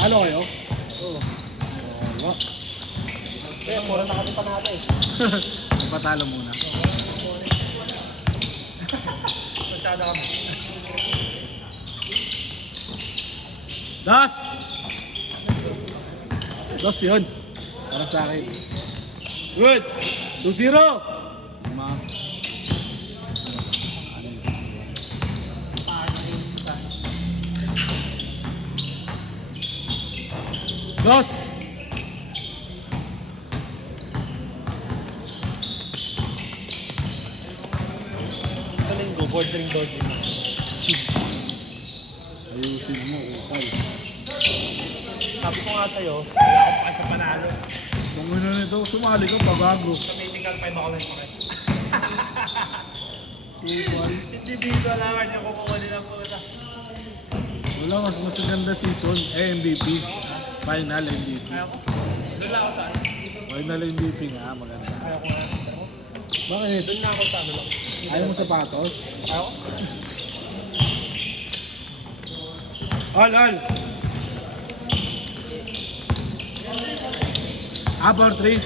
Halo kayo? Oo. Oo. Kaya pura nakalipa natin. Patalo muna. Masyado kami. Das! Dos yun. Para sa akin. Good! 2-0! Ma. Dos! Sa linggo, bordering. Ayusin mo, ukal. Sabi ko nga sa'yo, wala akong pa sa panalo. Kung ano nito, sumali ka, pagago. Sa medical 5 ako nagpakit. Ukal. Hindi dito alaman niya kung kukunin ang puta. Wala, mas maganda season. MVP. Final MVP. Kaya ko? Doon lang ako sa ano? Final MVP nga, maganda. Kaya ko nga. Bakit? Doon na ako sa ano lang. Ayaw mo sapatos? Kaya ko? All! Abor 3.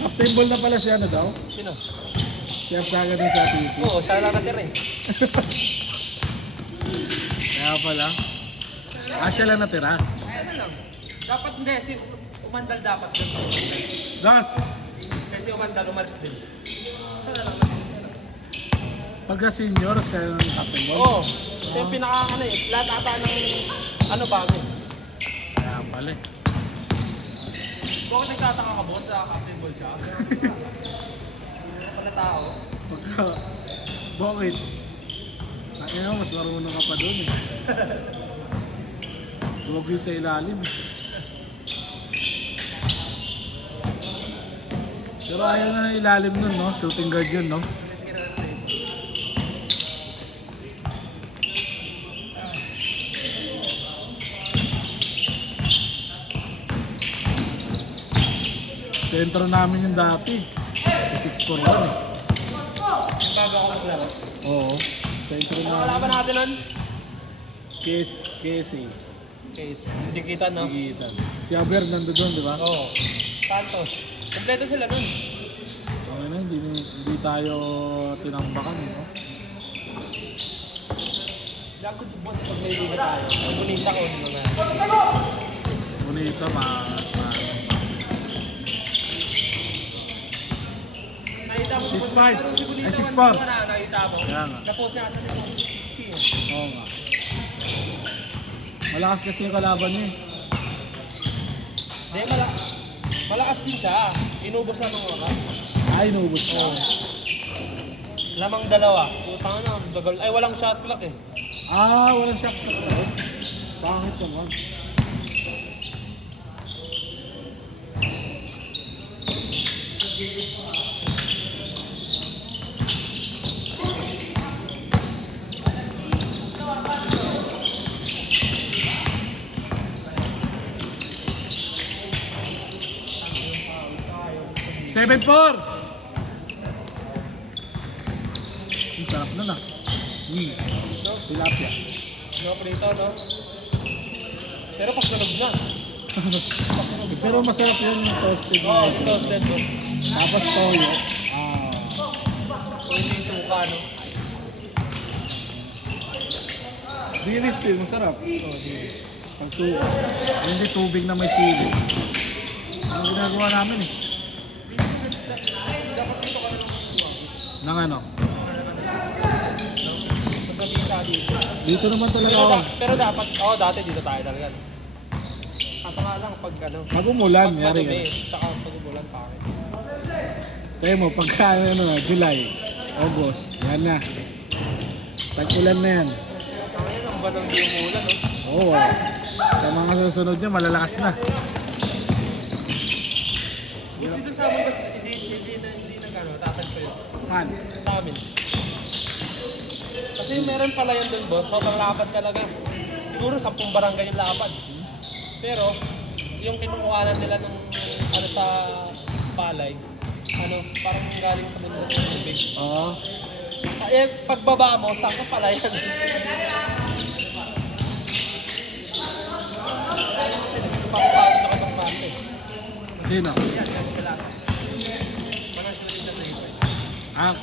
Captain ball na pala siya na daw. Sino? Siya saga din sa TV. Oo, siya lang natira eh. Kaya pala. Siya lang natira. Ano lang. Dapat hindi, si umandal dapat dun. Das! Kasi umandal, umalis din. Sana lang. Pagka senior, siya yung captain ball. Oo. Kasi yung pinaka ano eh, lahat ata ng ano bago eh. Kaya pala. Bakit nagtataka ka boss sa captain ball siya? Pala tao. Pagka... Bakit? Kaya mas marunong ka pa doon eh. Huwag yun sa ilalim. Pero ayaw na ilalim nun, no? Shooting guard yun, no? Sentro namin yung dati. 6'4" yun eh. Bago ako maglaro. Oo. Sentro Ano namin. kalaban natin nun? Kesi. Okay, hindi kita no? Digitan. Si Aber nando doon, di ba? Oo. Santos. Kompleto sila nun. Okay na, hindi tayo tinambakan, no? Dapat yung boss pag may liga tayo. Ang bonita ko ano na. Bonita, Nakita mo 6'5". Ay, Ay, 6'4". Nakita mo. Kaya nga. Tapos niya ata nito. Oo nga. Malakas kasi yung kalaban niya eh. Hindi, malakas din siya. Inubos na nung oras. Ay, inubos ko. Lamang dalawa. Putang na, dagal. Ay, walang shot clock eh. Walang shock sa crowd. Pangit naman. Seven four. Ang sarap na na. No? Tilapia. No, prito, no? Pero pag sunog na. Pero masarap yung toasted Oo, na. toasted mo. Tapos toyo. O hindi suka, no? Dilis din, masarap. Oo, di. Pag hindi tubig na may sili. Ang ginagawa namin eh. Nang ano? Masabita dito. Dito naman talaga Pero, ako. pero dapat, dati dito tayo talaga. Kaso nga lang, pag ano, Pag umulan, pag yari madumi, ka. tsaka pag umulan, pangit. Kaya mo, pagka ano na, July, August, yan na. Tag-ulan na yan. Pangit, ang batang di umulan, no? Oo. Sa mga susunod niya, malalakas na. Dito sa amin, kasi hindi nag-ano, tatag pa yun. Han. Sa amin. Kasi meron pala yan doon, boss. Sobrang lapad talaga. Siguro 10 barangay yung lapad. Pero, yung kinukuhanan nila ng ano sa palay, ano, parang galing sa mundo ng tubig. Oo. Eh, pagbaba mo, sakto palay yan. Papapagod na kayo pante. Sino? Yan, yan sila. Parang sila din sa ito. Ah,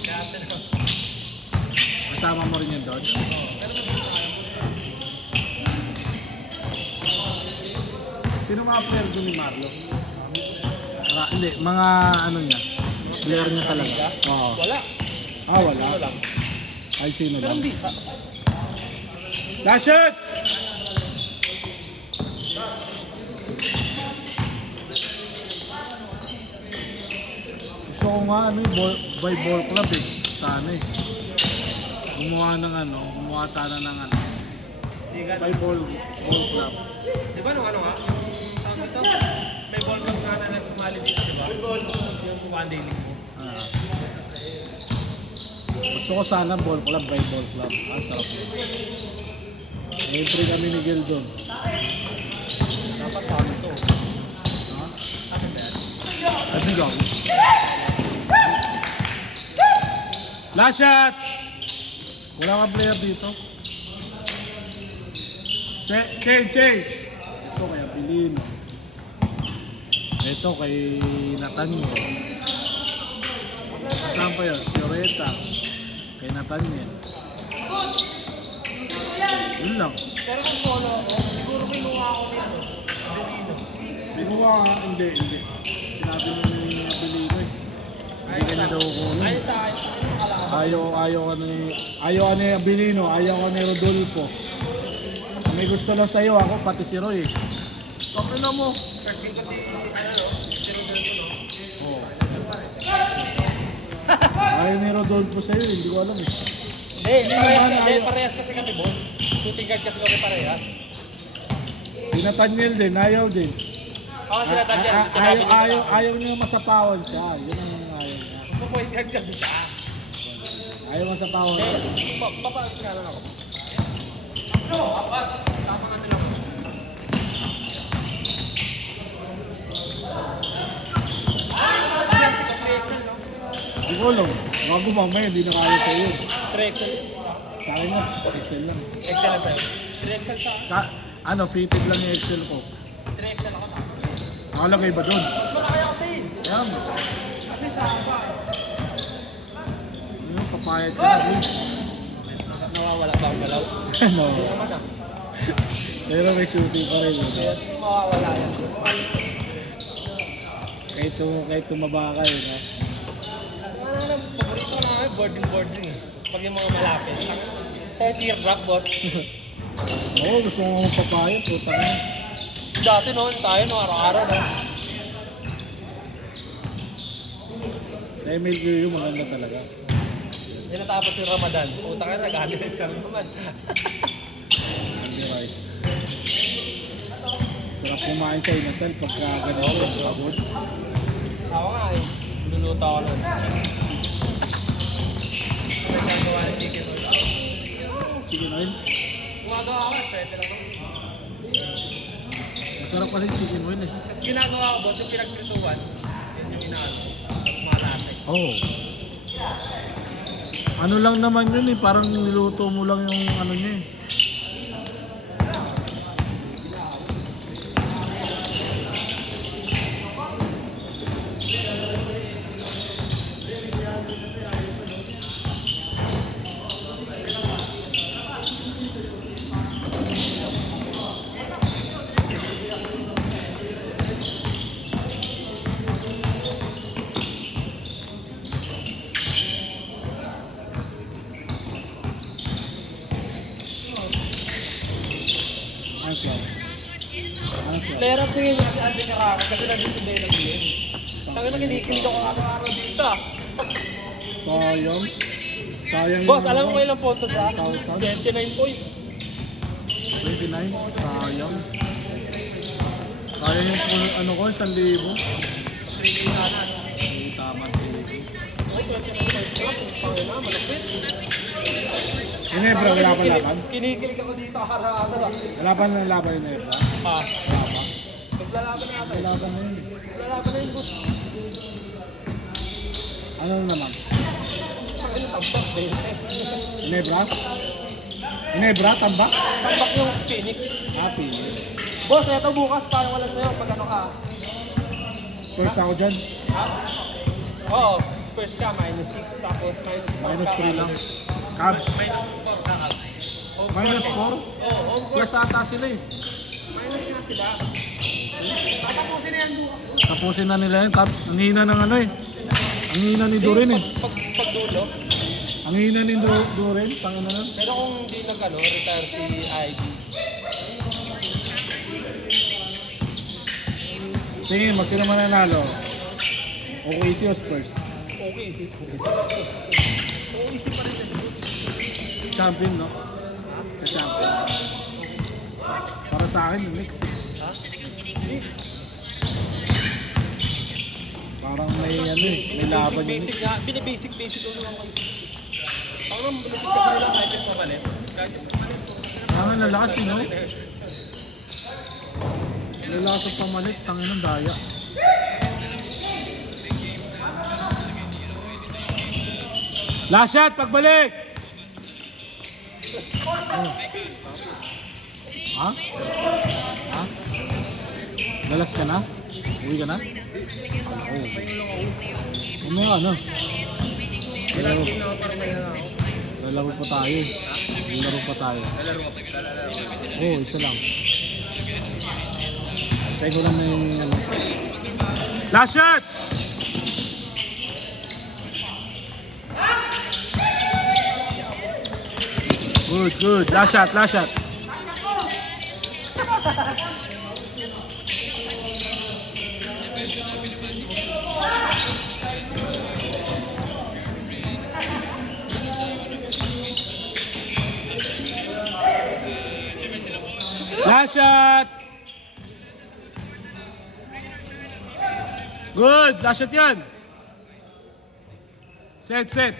Kaya atin ko. kasama mo rin yun doon? Sino mga player doon ni Marlo? Hindi, mga ano niya. Player niya talaga. Oo. Wala. Ah, wala. Ano lang. Ay, sino Pero lang? hindi. Last shot! Gusto ko nga ano, by ball club eh. Sana eh. Gumawa ng ano, gumawa sana ng ano. By ball club. Di ba nung ano nga? Tawag ito? May ball cup nga na sumali dito, di ba? Yung one day league mo. Ah. Gusto ko sana ball club by ball club. Ang sarap yun. Entry kami ni Gil doon. Dapat sa amin to. Ha? Amin ba yan? Let's go. Last shot! Wala kang player dito. Change! Ito kay Abilino. Ito kay Nathaniel. Saan pa yun? Fioreta. Kay Nathaniel. Yun lang. Pero kung solo ako, siguro may mukha ako ni ano. Adelino. Binuha nga, hindi. Sinabi mo ni Abilino eh. Hindi ka na daw kunin. Ayun sa akin, Ayaw ka ni Abilino, ayaw ka ni Rodolfo. May gusto lang sa'yo, ako pati si Roy eh. Kapag na mo. Oh. Ayaw ni Rodolfo sa'yo, hindi ko alam eh. Hindi, parehas kasi kami, boss. Shooting guard kasi kami parehas. Si Nathaniel din, ayaw din. Ako sila tagyan. Ayaw niya masapawan siya. Yun ang ayaw niya. Point guard kasi siya. Ayaw masapawan siya. Papayag nga lang ako. Tama nga nila. Hindi ko alam. Bago mamaya, hindi na kaya sa'yo. 3XL. Sa akin na, Excel lang. XL lang sa'yo. 3XL sa... Ano, fitted lang yung Excel ko. 3XL ako na. Nakalagay ba doon? Malaki ako sa'yo. Yan. Kasi sa aba. Ano, papayag ka na din. Nawawala ba ang galaw? No. Hindi naman ah. Pero may shooting pa rin. Kaya mawawala yan. Kahit tumaba ka yun, ha? Ano naman, paborito ko naman, boarding eh. Pag yung mga malapit. 30-year drop, boss. Oo, gusto mo magpapayag. Puta ka na. Dati noon tayo, no, araw-araw na. Sa MLQ yung maganda talaga. Hindi natapos yung Ramadan. Puta ka na, nag-analyze ka rin naman. Hindi right. Sarap kumain sa inasal pagka ganito. Pagod. Ako nga eh. Luluto ako nun. Nagagawa ng chicken oil. Chicken oil. Gumagawa ako, pwede lang ako. Masarap kasi chicken oil eh. Kasi ginagawa ko, boss, yung pinagprituan, yun yung inaano. Malapit. Oo. Ano lang naman yun eh. Parang niluto mo lang yung ano niya eh. Ano siya? Ano siya? Player up tingin niya si Andy Carrara kasi nandito din ng game. Tangin na kinikilig ako araw-araw dito ah. Sayang. Sayang Boss, yung alam mo ano, kailang punto sa 1,000? 29 points. 29? Sayang. Sayang yung ano ko, 1,000. 3K sana. Ay, tama. Ay, 29 points na. Tangin na, malapit. Ginebra, wala pa laban? Kinikilig ako dito araw-araw ah. Wala pa na laban ni Nebra? Ah, Wala pa. pag Lalaban na natin. Lalaban na yun. Lalaban na yun, boss. Ano naman? Ano, tambak din. Inebra? Inebra, tambak? Tambak yung Phoenix. Happy. Boss, eto bukas, parang wala sa'yo pag ano ka. First ako dyan. Ha? Oo, Spurs ka, -6, tapos Minus 3 lang. Cubs. -4 ka. Minus 4? Oo, home court. Plus ata sila eh. Minus nga sila. Tatapusin na yan bukas. Tapusin na nila yun, Cubs. Ang hina ng ano eh. Ang hina ni Durin eh. Pagdulo. Ang hina ni Durin, tangin na lang. Pero kung hindi nag-ano, retire si ID. Tingin mo, sino mananalo? OKC o Spurs? Okay, easy. Okay, easy pa rin yan. Champion, no? Champion. Para sa akin, mix. Ha? Parang may ano eh, may laban yun. Basic nga, binibasic ulo lang kami. Parang malapit ka pa nila kahit yung pamalit. Kahit yung pamalit. Parang lalakas yun, no? Lalakas ang pamalit, tangin ng daya. Last shot, pagbalik! Oh. Ha? Ha? Lalas ka na? Uwi ka na? Oo. Ano ano? Lalaro. Lalaro pa tayo. Lalaro pa tayo. Oo, isa lang. Tayo ko lang may ano. Last shot! Good, good. Last shot, last shot. Last shot. Good. Last shot yan. Set, set.